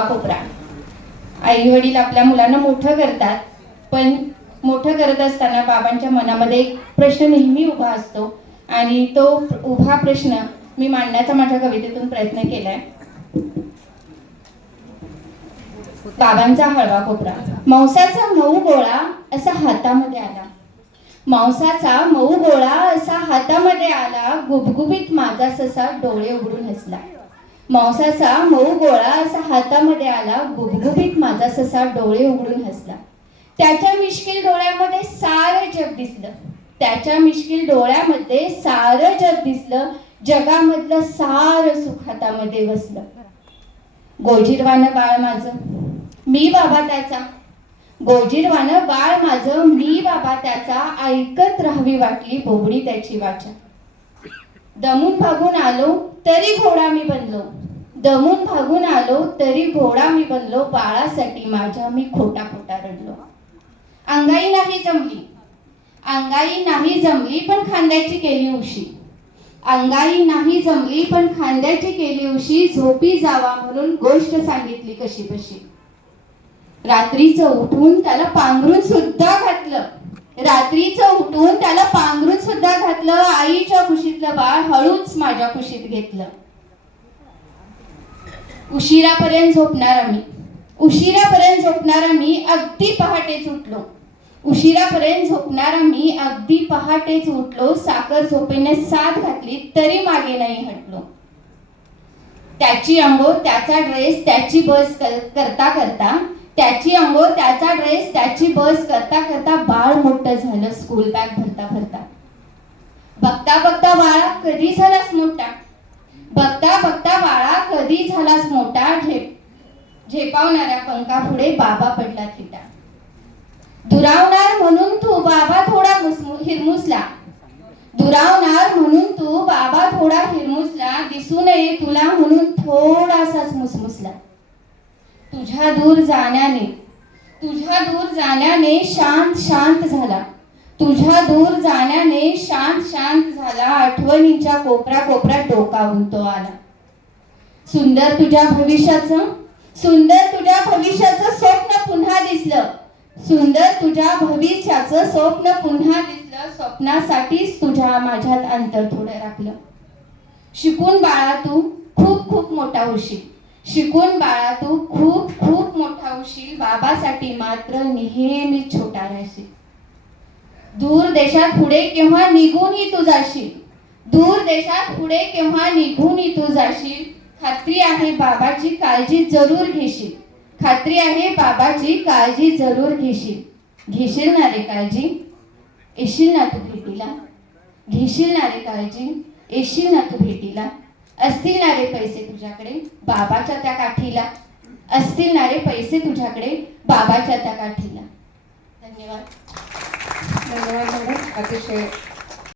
कोपरा. आई वडील आपल्या मुलांना मोठं करतात, पण मोठं करत असताना बाबांच्या मनामध्ये एक प्रश्न नेहमी उभा असतो आणि तो उभा प्रश्न मी मांडण्याचा माझ्या कवितेतून प्रयत्न केलाय. बाबांचा हळवा कोपरा. मांसाचा मऊ गोळा असा हातामध्ये आला, मांसाचा मऊ गोळा असा हातामध्ये आला, गुबगुबीत माझा ससा डोळे उघडून हसला. मांसाचा मऊ गोळा असा हातामध्ये आला, गुबगुबीत माझा ससा डोळे उघडून हसला. त्याच्या मिश्किल डोळ्यामध्ये सारं जग दिसलं, त्याच्या मिश्किल डोळ्यामध्ये सारं जग दिसलं, जगामधलं सारं सुख हातामध्ये बसलं. गोजीरवानं बाळ माझं मी बाबा त्याचा, गोजीरवानं बाळ माझं मी बाबा त्याचा, ऐकत राहावी वाटली बोबडी त्याची वाचा. दमून भागून आलो तरी घोडा मी बनलो, दमून भागून आलो तरी घोडा मी बनलो, बाळासाठी माझ्या मी खोटा खोटा रडलो. अंगाई नाही जमली, अंगाई नाही जमली पण खांद्याची केली उशी, अंगाई नाही जमली पण खांद्याची केली उशी, झोपी जावा म्हणून गोष्ट सांगितली कशी बशी. रात्रीचं उठून त्याला पांघरून सुद्धा घातलं, रात्रीचं उठून त्याला पांघरून सुद्धा घातलं, आईच्या कुशीतलं बाळ हळूच माझ्या कुशीत घेतलं. उशिरापर्यंत झोपणार आम्ही, उशिरापर्यंत झोपणार आम्ही, अगदी पहाटेच उठलो, उशिरापर्यंत झोपणार आम्ही, अगदी पहाटेच उठलो, साखर झोपेने साथ घातली तरी मागे नाही हटलो. त्याची अंघोळ त्याचा ड्रेस त्याची बस करता करता, त्याची अंघोळ त्याचा ड्रेस त्याची बस करता करता, बाळ मोठं झालं स्कूल बॅग भरता भरता. बघता बघता बाळा कधी झालास मोठा, बघता बघता बाळा कधी झालास मोठा, झेपावणाऱ्या पंखापुढे बाबा पडला थिटा. दुरावणार म्हणून तू बाबा थोडा हिरमुसला, दुरावणार म्हणून तू बाबा थोडा हिरमुसला, दिसू नये तुला म्हणून थोडासाच मुसमुसला. तुझ्या दूर जाण्याने, तुझ्या दूर जाण्याने शांत शांत झाला, तुझ्या दूर जाण्याने शांत शांत झाला, आठवणींच्या कोपरा कोपऱ्यात डोकावून तो आला. सुंदर तुझ्या भविष्याचं, सुंदर तुझ्या भविष्याचं स्वप्न पुन्हा दिसलं, सुंदर तुझ्या भविष्याचं स्वप्न पुन्हा दिसलं, स्वप्नासाठीच तुझ्या माझ्यात अंतर थोडं राखलं. शिकून बाळा तू खूप खूप मोठा होशील, शिकून बाळा तू खूप खूप मोठा होशील, बाबासाठी मात्र नेहमी छोटा राहशील. दूर देशात पुढे केव्हा निघूनही तू जाशील, दूर देशात पुढे केव्हा निघूनही तू जाशील, खात्री आहे बाबाची काळजी जरूर घेशील, खात्री आहे बाबाची काळजी जरूर घेशील. घेशील ना रे काळजी, येशील ना तू भेटीला, घेशील ना रे काळजी, येशील ना तू भेटीला. असतील ना रे पैसे तुझ्याकडे बाबाच्या त्या काठीला, असतील ना रे पैसे तुझ्याकडे बाबाच्या त्या काठीला. धन्यवाद. धन्यवाद मॅडम, अतिशय